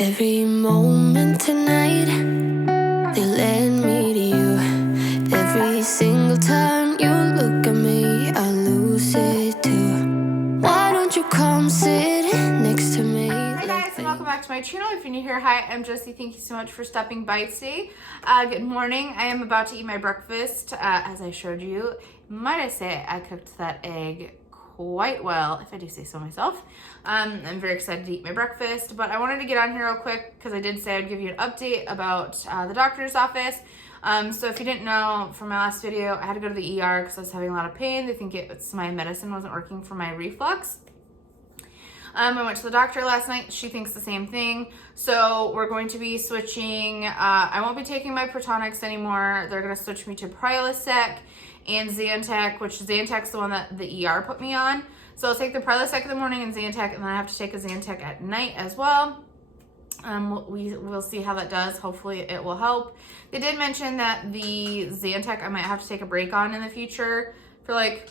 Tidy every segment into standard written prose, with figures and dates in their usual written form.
Every moment tonight, they led me to you. Every single time you look at me, I lose it too. Why don't you come sit next to me? Hi guys, and welcome back to my channel. If you're new here, hi, I'm Jessie. Thank you so much for stopping by today. Good morning. I am about to eat my breakfast. As I showed you, might I say I cooked that egg quite well, if I do say so myself. I'm very excited to eat my breakfast, but I wanted to get on here real quick because I did say I'd give you an update about the doctor's office. So if you didn't know from my last video, I had to go to the ER because I was having a lot of pain. They think it's my medicine wasn't working for my reflux. I went to the doctor last night. She thinks the same thing. So we're going to be switching. I won't be taking my Protonics anymore. They're going to switch me to Prilosec and Zantac, which Zantac's the one that the ER put me on. So I'll take the Prilosec in the morning and Zantac, and then I have to take a Zantac at night as well. We'll see how that does. Hopefully it will help. They did mention that the Zantac I might have to take a break on in the future for like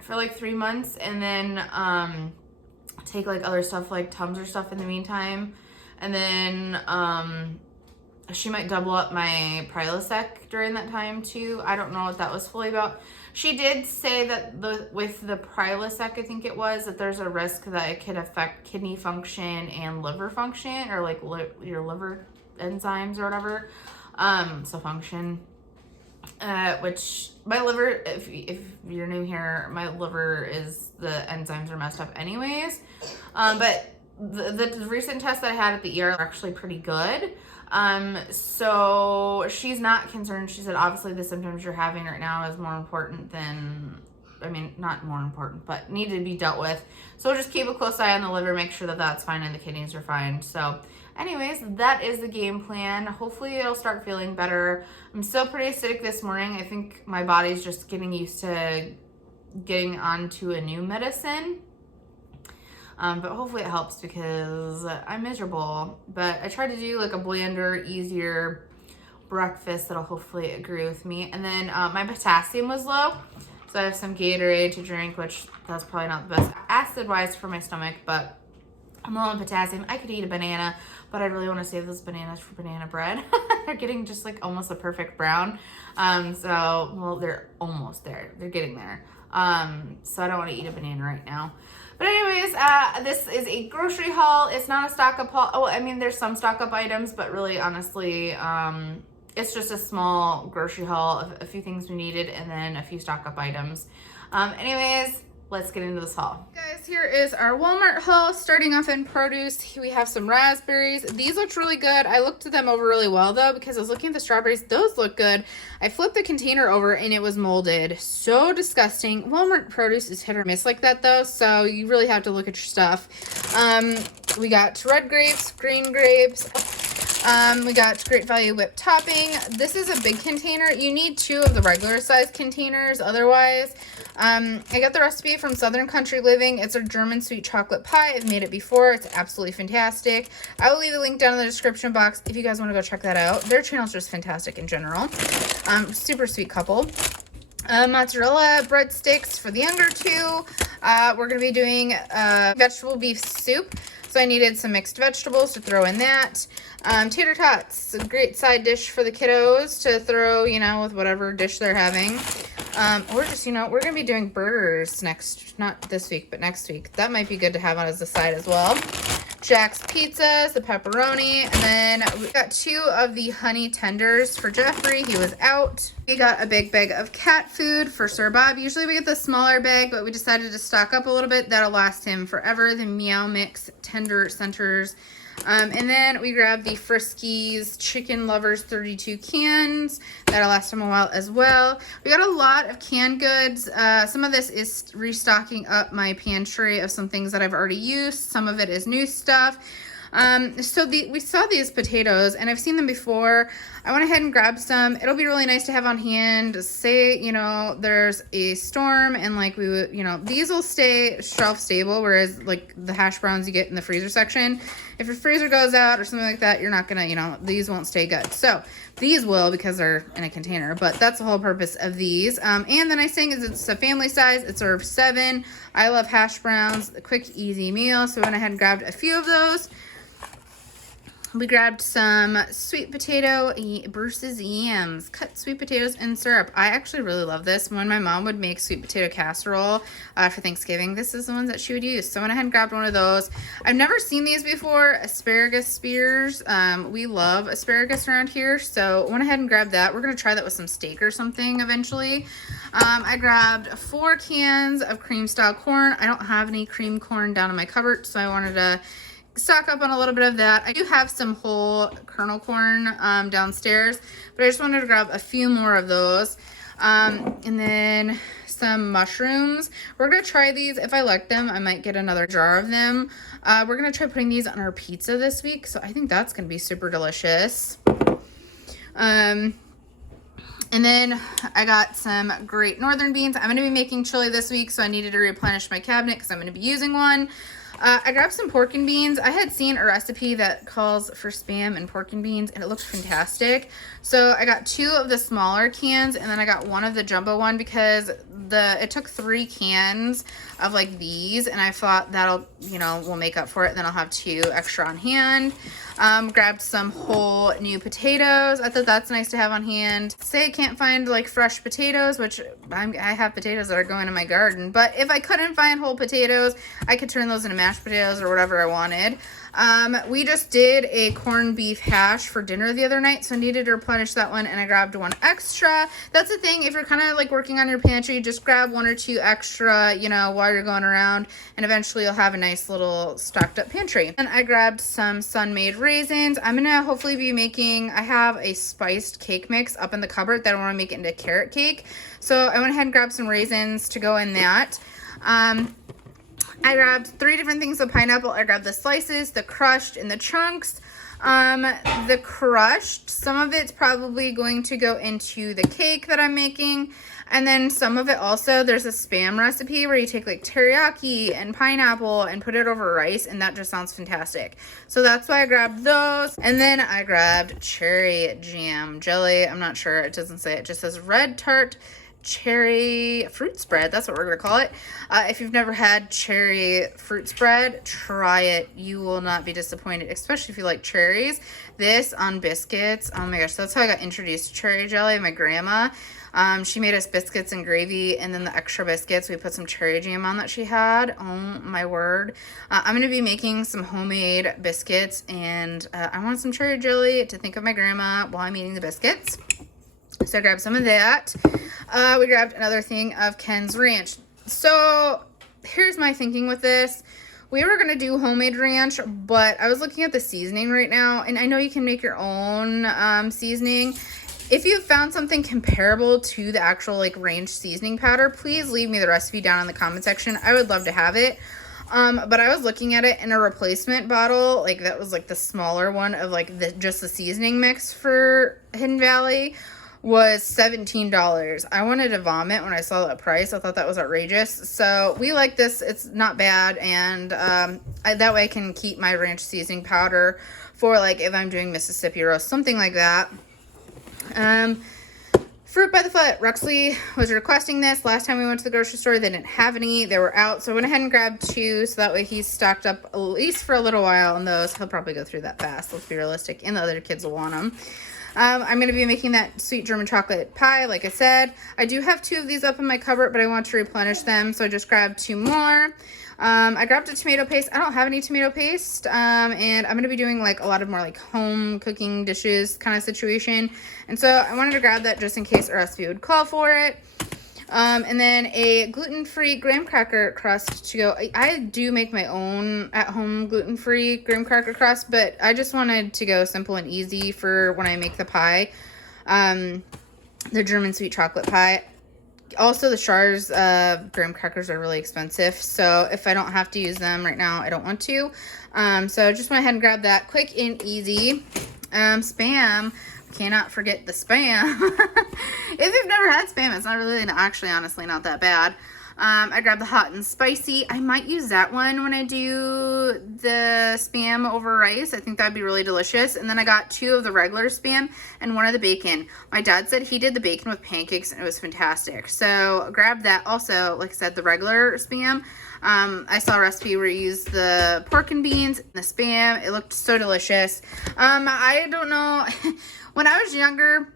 3 months, and then take like other stuff like Tums or stuff in the meantime. And then she might double up my Prilosec during that time too. I don't know what that was fully about. She did say that with the Prilosec, I think it was, that there's a risk that it could affect kidney function and liver function, or like your liver enzymes or whatever. So function. Which my liver, if you're new here, my liver the enzymes are messed up anyways. But the recent tests that I had at the ER are actually pretty good. So she's not concerned. She said obviously the symptoms you're having right now is more important than, I mean, not more important, but need to be dealt with. So just keep a close eye on the liver, make sure that that's fine and the kidneys are fine. So anyways, that is the game plan. Hopefully it'll start feeling better. I'm still pretty acidic this morning. I think my body's just getting used to getting onto a new medicine. But hopefully it helps because I'm miserable. But I tried to do like a blander, easier breakfast that'll hopefully agree with me. And then my potassium was low. So I have some Gatorade to drink, which that's probably not the best acid-wise for my stomach, but I'm low on potassium. I could eat a banana, but I really want to save those bananas for banana bread. They're getting just like almost a perfect brown. Well, they're almost there. They're getting there. So I don't want to eat a banana right now. But anyways, this is a grocery haul. It's not a stock up haul. Oh, I mean, there's some stock up items, but really, honestly, it's just a small grocery haul of a few things we needed and then a few stock up items. Anyways, let's get into this haul. Guys, here is our Walmart haul. Starting off in produce, we have some raspberries. These looked really good. I looked them over really well though, because I was looking at the strawberries. Those look good. I flipped the container over and it was molded. So disgusting. Walmart produce is hit or miss like that though, so you really have to look at your stuff. We got red grapes, green grapes. We got Great Value whipped topping. This is a big container. You need 2 of the regular size containers otherwise. I got the recipe from Southern Country Living. It's a German sweet chocolate pie. I've made it before. It's absolutely fantastic. I will leave a link down in the description box if you guys want to go check that out. Their channel's just fantastic in general. Super sweet couple. Mozzarella breadsticks for the younger 2. We're going to be doing vegetable beef soup. So I needed some mixed vegetables to throw in that. Tater tots, a great side dish for the kiddos to throw, with whatever dish they're having. Or just, we're going to be doing burgers not this week, but next week. That might be good to have on as a side as well. Jack's Pizzas, the pepperoni, and then we got 2 of the honey tenders for Jeffrey. He was out. We got a big bag of cat food for Sir Bob. Usually we get the smaller bag, but we decided to stock up a little bit. That'll last him forever. The Meow Mix tender centers. And then we grabbed the Friskies Chicken Lovers 32 cans. That'll last him a while as well. We got a lot of canned goods. Some of this is restocking up my pantry of some things that I've already used. Some of it is new stuff. We saw these potatoes and I've seen them before. I went ahead and grabbed some. It'll be really nice to have on hand. Say, there's a storm and like we would, these will stay shelf stable, whereas like the hash browns you get in the freezer section, if your freezer goes out or something like that, you're not gonna, these won't stay good. So these will, because they're in a container, but that's the whole purpose of these. And the nice thing is it's a family size. It serves 7. I love hash browns, a quick, easy meal. So I went ahead and grabbed a few of those. We grabbed some sweet potato versus yams, cut sweet potatoes in syrup. I actually really love this. When my mom would make sweet potato casserole for Thanksgiving, this is the ones that she would use. So I went ahead and grabbed one of those. I've never seen these before, Asparagus Spears. We love asparagus around here, so I went ahead and grabbed that. We're gonna try that with some steak or something eventually. I grabbed 4 cans of cream style corn. I don't have any cream corn down in my cupboard, so I wanted to stock up on a little bit of that. I do have some whole kernel corn downstairs, but I just wanted to grab a few more of those. And then some mushrooms. We're gonna try these. If I like them, I might get another jar of them. We're gonna try putting these on our pizza this week, so I think that's gonna be super delicious. And then I got some Great Northern beans. I'm going to be making chili this week, so I needed to replenish my cabinet because I'm going to be using one. I grabbed some pork and beans. I had seen a recipe that calls for Spam and pork and beans, and it looked fantastic. So I got 2 of the smaller cans, and then I got 1 of the jumbo one because it took 3 cans of like these, and I thought that'll, will make up for it. Then I'll have 2 extra on hand. Grabbed some whole new potatoes. I thought that's nice to have on hand. Say I can't find like fresh potatoes, which I have potatoes that are going in my garden, but if I couldn't find whole potatoes, I could turn those into mashed potatoes or whatever I wanted. We just did a corned beef hash for dinner the other night, so I needed to replenish that one, and I grabbed 1 extra. That's the thing, if you're kind of like working on your pantry, just grab 1 or 2 extra, while you're going around, and eventually you'll have a nice little stocked up pantry. And I grabbed some Sun-Maid raisins. I'm gonna hopefully be making, I have a spiced cake mix up in the cupboard that I want to make it into carrot cake. So I went ahead and grabbed some raisins to go in that. I grabbed 3 different things of pineapple. I grabbed the slices, the crushed, and the chunks. The crushed, some of it's probably going to go into the cake that I'm making. And then some of it also, there's a Spam recipe where you take like teriyaki and pineapple and put it over rice, and that just sounds fantastic. So that's why I grabbed those. And then I grabbed cherry jam jelly. I'm not sure, it doesn't say, it just says red tart cherry fruit spread. That's what we're gonna call it. If you've never had cherry fruit spread, try it. You will not be disappointed, especially if you like cherries. This on biscuits, oh my gosh, that's how I got introduced to cherry jelly. My grandma, she made us biscuits and gravy, and then the extra biscuits, we put some cherry jam on that she had. Oh my word. I'm gonna be making some homemade biscuits, and I want some cherry jelly to think of my grandma while I'm eating the biscuits. So I grabbed some of that. We grabbed another thing of Ken's Ranch. So here's my thinking with this. We were going to do homemade ranch, but I was looking at the seasoning right now, and I know you can make your own seasoning. If you found something comparable to the actual like ranch seasoning powder, please leave me the recipe down in the comment section. I would love to have it. But I was looking at it in a replacement bottle, like that was like the smaller one of like just the seasoning mix for Hidden Valley, was $17. I wanted to vomit when I saw that price. I thought that was outrageous. So we like this. It's not bad. And that way I can keep my ranch seasoning powder for like if I'm doing Mississippi roast, something like that. Fruit by the foot. Ruxley was requesting this. Last time we went to the grocery store, they didn't have any. They were out. So I went ahead and grabbed 2. So that way he's stocked up at least for a little while on those. He'll probably go through that fast. Let's be realistic. And the other kids will want them. I'm going to be making that sweet German chocolate pie, like I said. I do have 2 of these up in my cupboard, but I want to replenish them, so I just grabbed 2 more. I grabbed a tomato paste. I don't have any tomato paste, and I'm going to be doing like a lot of more like home cooking dishes kind of situation. And so I wanted to grab that just in case a recipe would call for it. And then a gluten-free graham cracker crust to go. I do make my own at-home gluten-free graham cracker crust, but I just wanted to go simple and easy for when I make the pie. The German sweet chocolate pie. Also, the Schar's graham crackers are really expensive, so if I don't have to use them right now, I don't want to. So I just went ahead and grabbed that quick and easy. Spam. Cannot forget the Spam. If you've never had Spam, it's not really, actually, honestly, not that bad. I grabbed the hot and spicy. I might use that one when I do the Spam over rice. I think that'd be really delicious. And then I got 2 of the regular Spam and 1 of the bacon. My dad said he did the bacon with pancakes and it was fantastic. So grab that. Also, like I said, the regular Spam. I saw a recipe where you use the pork and beans and the Spam. It looked so delicious. I don't know. When I was younger,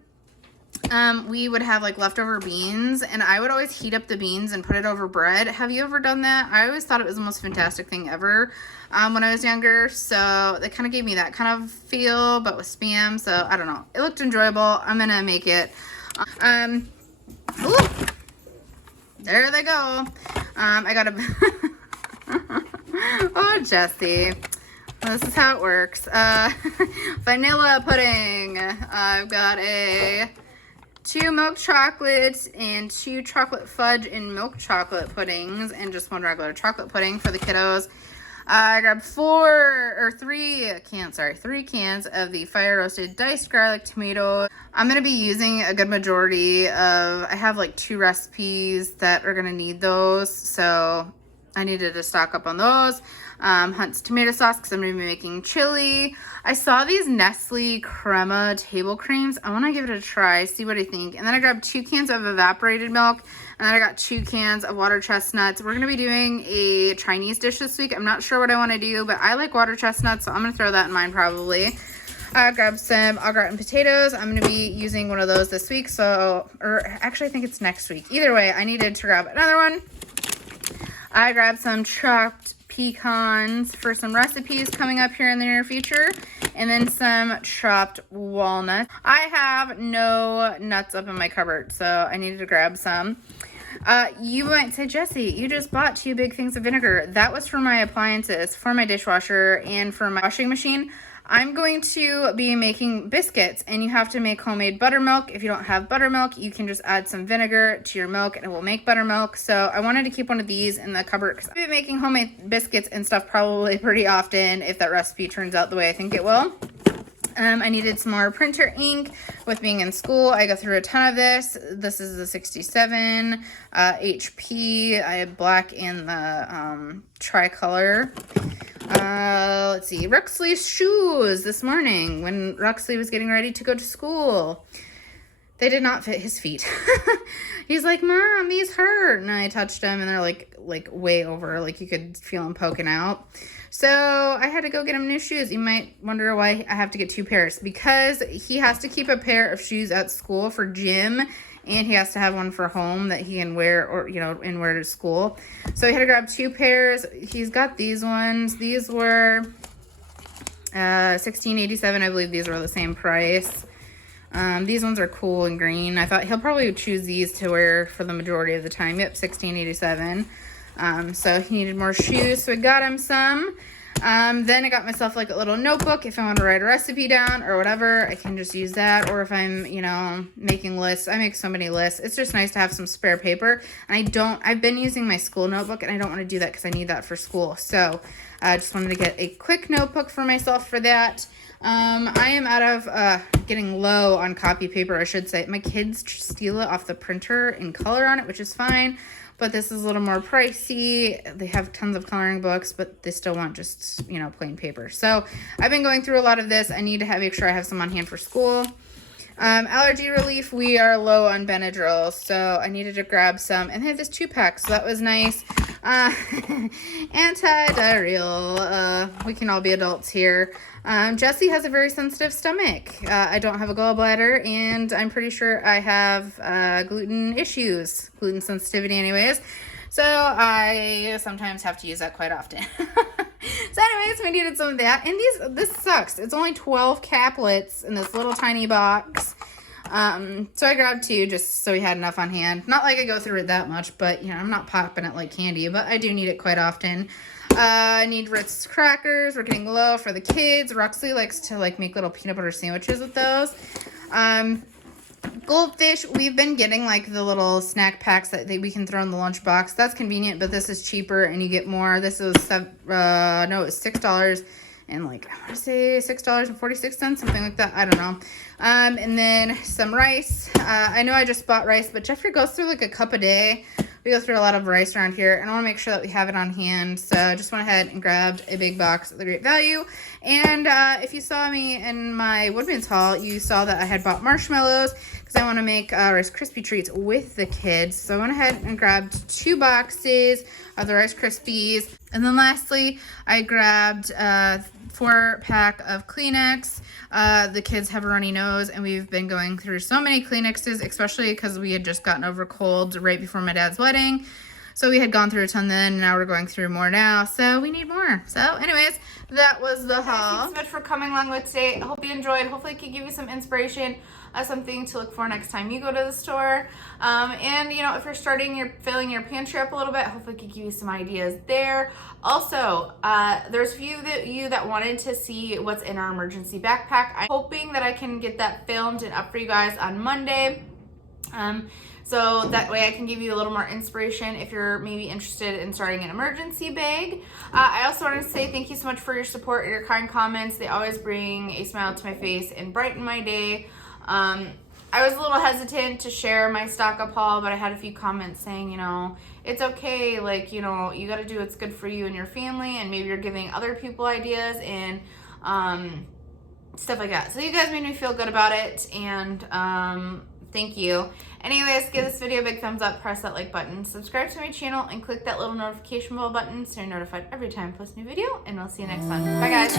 we would have like leftover beans and I would always heat up the beans and put it over bread. Have you ever done that? I always thought it was the most fantastic thing ever when I was younger. So they kind of gave me that kind of feel, but with Spam. So I don't know. It looked enjoyable. I'm going to make it. Ooh, there they go. I got a... Oh, Jessie. This is how it works. Vanilla pudding. I've got 2 milk chocolates and 2 chocolate fudge and milk chocolate puddings and just 1 regular chocolate pudding for the kiddos. I grabbed 3 cans of the fire roasted diced garlic tomato. I'm going to be using a good majority of, I have like 2 recipes that are going to need those. So I needed to stock up on those. Hunt's tomato sauce because I'm going to be making chili. I saw these Nestle Crema table creams. I want to give it a try, see what I think. And then I grabbed 2 cans of evaporated milk. And then I got 2 cans of water chestnuts. We're going to be doing a Chinese dish this week. I'm not sure what I want to do, but I like water chestnuts, so I'm going to throw that in mine probably. I grabbed some au gratin potatoes. I'm going to be using one of those this week. So, or actually I think it's next week. Either way, I needed to grab another one. I grabbed some chopped pecans for some recipes coming up here in the near future, and then some chopped walnuts. I have no nuts up in my cupboard, so I needed to grab some. You might say, Jessie, you just bought 2 big things of vinegar. That was for my appliances, for my dishwasher, and for my washing machine. I'm going to be making biscuits, and you have to make homemade buttermilk. If you don't have buttermilk, you can just add some vinegar to your milk and it will make buttermilk. So I wanted to keep one of these in the cupboard because I'll be making homemade biscuits and stuff probably pretty often if that recipe turns out the way I think it will. I needed some more printer ink. With being in school, I go through a ton of this. This is the 67 HP. I have black and the tricolor. Let's see, Ruxley's shoes this morning when Ruxley was getting ready to go to school. They did not fit his feet. He's like, Mom, these hurt. And I touched them and they're like way over, like you could feel them poking out. So I had to go get him new shoes. You might wonder why I have to get 2 pairs, because he has to keep a pair of shoes at school for gym, and he has to have one for home that he can wear, or and wear to school. So he had to grab 2 pairs. He's got these ones. These were $16.87. I believe these were the same price. These ones are cool and green. I thought he'll probably choose these to wear for the majority of the time. Yep, $16.87. So he needed more shoes, so I got him some. Then I got myself like a little notebook. If I want to write a recipe down or whatever, I can just use that. Or if I'm, making lists, I make so many lists. It's just nice to have some spare paper. And I've been using my school notebook and I don't want to do that because I need that for school. So I just wanted to get a quick notebook for myself for that. I am out of, getting low on copy paper, I should say. My kids steal it off the printer and color on it, which is fine. But this is a little more pricey. They have tons of coloring books, but they still want just, plain paper. So I've been going through a lot of this. I need to make sure I have some on hand for school. Allergy relief, we are low on Benadryl, so I needed to grab some. And they have this 2-pack, so that was nice. Anti-diarrheal, we can all be adults here. Jessie has a very sensitive stomach. I don't have a gallbladder, and I'm pretty sure I have gluten issues, gluten sensitivity anyways. So I sometimes have to use that quite often. So anyways, we needed some of that. And this sucks. It's only 12 caplets in this little tiny box. So I grabbed 2 just so we had enough on hand. Not like I go through it that much, but I'm not popping it like candy, but I do need it quite often. I need Ritz crackers. We're getting low for the kids. Ruxley likes to make little peanut butter sandwiches with those. Goldfish, we've been getting the little snack packs that we can throw in the lunchbox. That's convenient, but this is cheaper and you get more. This is it was $6 and I want to say $6.46, something like that. I don't know. And then some rice. I know I just bought rice, but Jeffrey goes through a cup a day We go through a lot of rice around here, and I want to make sure that we have it on hand. So I just went ahead and grabbed a big box of the Great Value. And if you saw me in my Woodman's haul, you saw that I had bought marshmallows because I want to make Rice Krispie treats with the kids. So I went ahead and grabbed 2 boxes of the Rice Krispies. And then lastly, I grabbed 4-pack of Kleenex. The kids have a runny nose, and we've been going through so many Kleenexes, especially because we had just gotten over cold right before my dad's wedding. So we had gone through a ton then, and now we're going through more now. So we need more. So anyways, that was the haul. Thanks so much for coming along with today. I hope you enjoyed. Hopefully it could give you some inspiration, something to look for next time you go to the store. And you know, if you're filling your pantry up a little bit, hopefully it could give you some ideas there. Also, there's a few of you that wanted to see what's in our emergency backpack. I'm hoping that I can get that filmed and up for you guys on Monday. So that way I can give you a little more inspiration if you're maybe interested in starting an emergency bag. I also wanted to say thank you so much for your support and your kind comments. They always bring a smile to my face and brighten my day. I was a little hesitant to share my stock up haul, but I had a few comments saying, you know, it's okay, like, you know, you got to do what's good for you and your family, and maybe you're giving other people ideas and stuff like that. So you guys made me feel good about it, and thank you. Anyways, give this video a big thumbs up, press that like button, subscribe to my channel, and click that little notification bell button so you're notified every time I post a new video, and I'll see you next one. Bye, guys.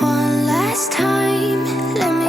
One last time, let me